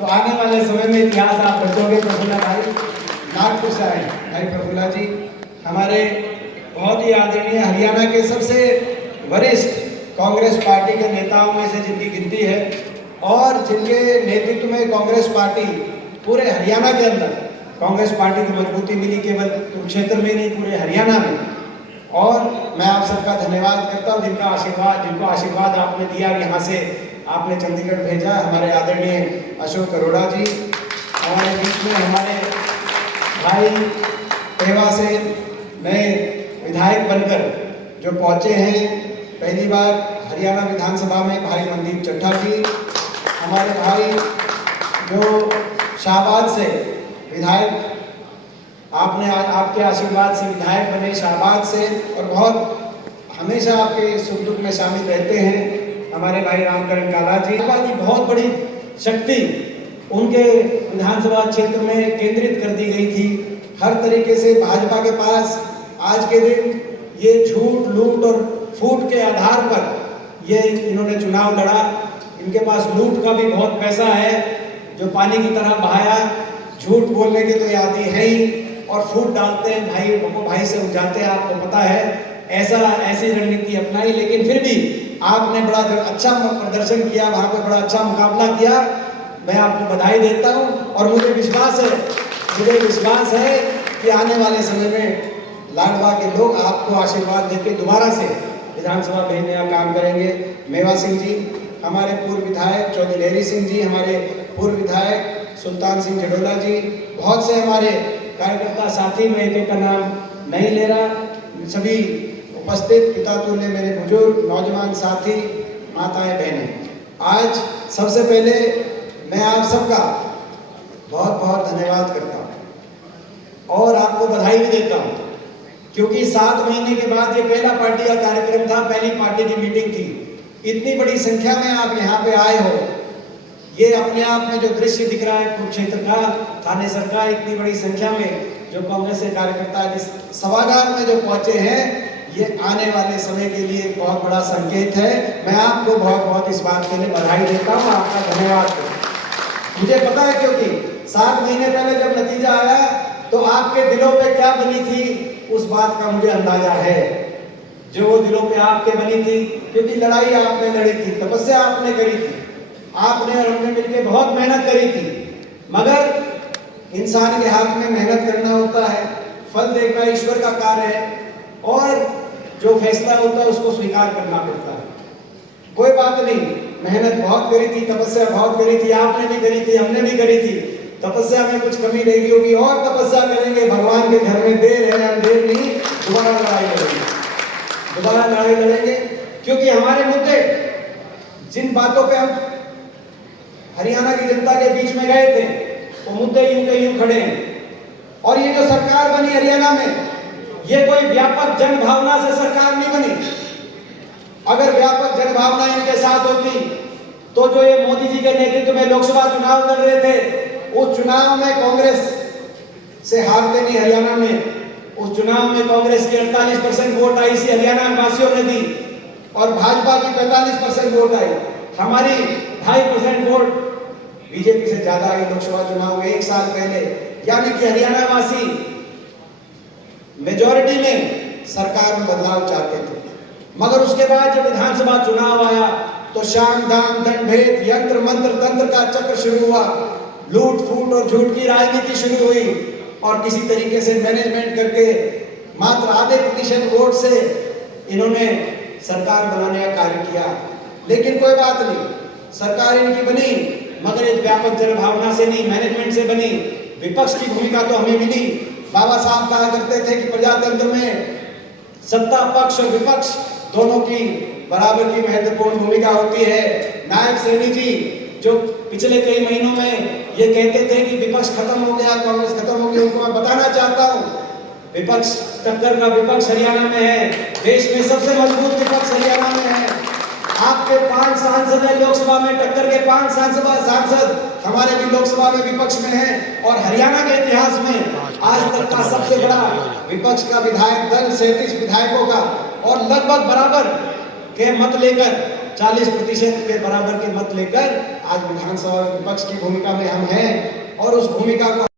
तो आने वाले समय में इतिहास आप रचोगे। प्रफुल्ला भाई नागपुर से आए भाई प्रफुल्ला जी, हमारे बहुत ही आदरणीय हरियाणा के सबसे वरिष्ठ कांग्रेस पार्टी के नेताओं में से जिनकी गिनती है और जिनके नेतृत्व में कांग्रेस पार्टी पूरे हरियाणा के अंदर कांग्रेस पार्टी को मजबूती मिली, केवल कुरुक्षेत्र में नहीं पूरे हरियाणा में। और मैं आप सबका धन्यवाद करता हूँ जिनको आशीर्वाद आपने दिया, यहाँ से आपने चंडीगढ़ भेजा। हमारे आदरणीय अशोक अरोड़ा जी हमारे बीच में, हमारे भाई पेवा से नए विधायक बनकर जो पहुँचे हैं पहली बार हरियाणा विधानसभा में, भाई मनदीप चट्ठा जी, हमारे भाई जो शाहबाद से विधायक, आपके आशीर्वाद से विधायक बने शाहबाद से और बहुत हमेशा आपके सुख दुख में शामिल रहते हैं, हमारे भाई रामकरण काला जी। भाजपा की बहुत बड़ी शक्ति उनके विधानसभा क्षेत्र में केंद्रित कर दी गई थी। हर तरीके से भाजपा के पास आज के दिन ये झूठ लूट और फूट के आधार पर ये इन्होंने चुनाव लड़ा। इनके पास लूट का भी बहुत पैसा है जो पानी की तरह बहाया, झूठ बोलने के तो आदि है ही, और फूट डालते हैं, भाई से उजाते हैं, आपको पता है। ऐसी रणनीति अपनाई, लेकिन फिर भी आपने बड़ा अच्छा प्रदर्शन किया, वहाँ पे बड़ा अच्छा मुकाबला किया। मैं आपको बधाई देता हूँ और मुझे विश्वास है कि आने वाले समय में लाडवा के लोग आपको आशीर्वाद देकर दोबारा से विधानसभा भेजने का काम करेंगे। मेवा सिंह जी हमारे पूर्व विधायक, चौधरी लहरी सिंह जी हमारे पूर्व विधायक, सुल्तान सिंह जडोला जी, बहुत से हमारे कार्यकर्ता साथी, मैं एक का नाम नहीं ले रहा, सभी उपस्थित पिता तुल्य मेरे बुजुर्ग नौजवान साथी, माताएं बहनें, आज सबसे पहले मैं आप सबका बहुत बहुत धन्यवाद करता हूँ और आपको बधाई भी देता हूँ, क्योंकि 7 महीने के बाद ये पहला पार्टी का कार्यक्रम था, पहली पार्टी की मीटिंग थी। इतनी बड़ी संख्या में आप यहाँ पे आए हो, ये अपने आप में जो दृश्य दिख रहा है कुरुक्षेत्र का, थाने सरकार इतनी बड़ी संख्या में जो कांग्रेस के कार्यकर्ता इस सभागार में जो पहुंचे हैं, ये आने वाले समय के लिए एक बहुत बड़ा संकेत है। मैं आपको बहुत बहुत इस बात के लिए बधाई देता हूँ, आपका धन्यवाद करता हूँ। मुझे पता है क्योंकि 7 महीने पहले जब नतीजा आया तो आपके दिलों पे क्या बनी थी उस बात का मुझे अंदाजा है, जो वो दिलों पे आपके बनी थी, क्योंकि लड़ाई आपने लड़ी थी, तपस्या आपने करी थी, आपने और हमने मिलकर बहुत मेहनत करी थी। मगर इंसान के हाथ में मेहनत करना होता है, फल देखना ईश्वर का कार्य है और जो फैसला होता है उसको स्वीकार करना पड़ता है। कोई बात नहीं, मेहनत बहुत करी थी, तपस्या बहुत करी थी, आपने भी करी थी, हमने भी करी थी। तपस्या में कुछ कमी रह गई होगी और तपस्या करेंगे, भगवान के घर में देर है अंधेर नहीं, दोबारा लड़ाई लड़ेंगे, क्योंकि हमारे मुद्दे, जिन बातों पे हम हरियाणा की जनता के बीच में गए थे, वो मुद्दे यूं के यूं खड़े हैं। और ये जो सरकार बनी हरियाणा में, ये कोई व्यापक जन भावना से सरकार नहीं बनी। अगर व्यापक जन भावना इनके साथ होती तो जो ये मोदी जी के नेतृत्व में लोकसभा चुनाव लड़ रहे थे, उस चुनाव में कांग्रेस से हारते नहीं हरियाणा में। उस चुनाव में कांग्रेस की 48% वोट आई थी, हरियाणा वासियों ने दी, और भाजपा की 45% वोट आई। हमारी 2.5% वोट बीजेपी से ज्यादा आई लोकसभा चुनाव में 1 साल पहले। यानी कि हरियाणा वासी मेजॉरिटी में सरकार में बदलाव चाहते थे। मगर उसके बाद जब विधानसभा चुनाव आया तो शाम दाम दंड भेद यंत्र मंत्र तंत्र का चक्र शुरू हुआ, लूट फूट और झूठ की राजनीति शुरू हुई और किसी तरीके से मैनेजमेंट करके मात्र आधे प्रतिशत वोट से इन्होंने सरकार बनाने का कार्य किया। लेकिन कोई बात नहीं, सरकार इनकी बनी, मगर एक व्यापक जन भावना से नहीं, मैनेजमेंट से बनी। विपक्ष की भूमिका तो हमें मिली। बाबा साहब कहा करते थे कि प्रजातंत्र में सत्ता पक्ष और विपक्ष दोनों की बराबर की महत्वपूर्ण भूमिका होती है। नायक सैनी जी जो पिछले कई महीनों में ये कहते थे कि विपक्ष खत्म हो गया, कांग्रेस खत्म हो गई, उनको मैं बताना चाहता हूँ, विपक्ष टक्कर का विपक्ष हरियाणा में है। देश में सबसे मजबूत विपक्ष हरियाणा में है। आपके 5 सांसद हैं लोकसभा में, टक्कर के 5 सांसद हमारे भी लोकसभा में विपक्ष में हैं। और हरियाणा के इतिहास में आज तक का सबसे बड़ा विपक्ष का विधायक दल 37 विधायकों का, और लगभग बराबर के मत लेकर 40% के बराबर के मत लेकर आज विधानसभा में विपक्ष की भूमिका में हम हैं और उस भूमिका को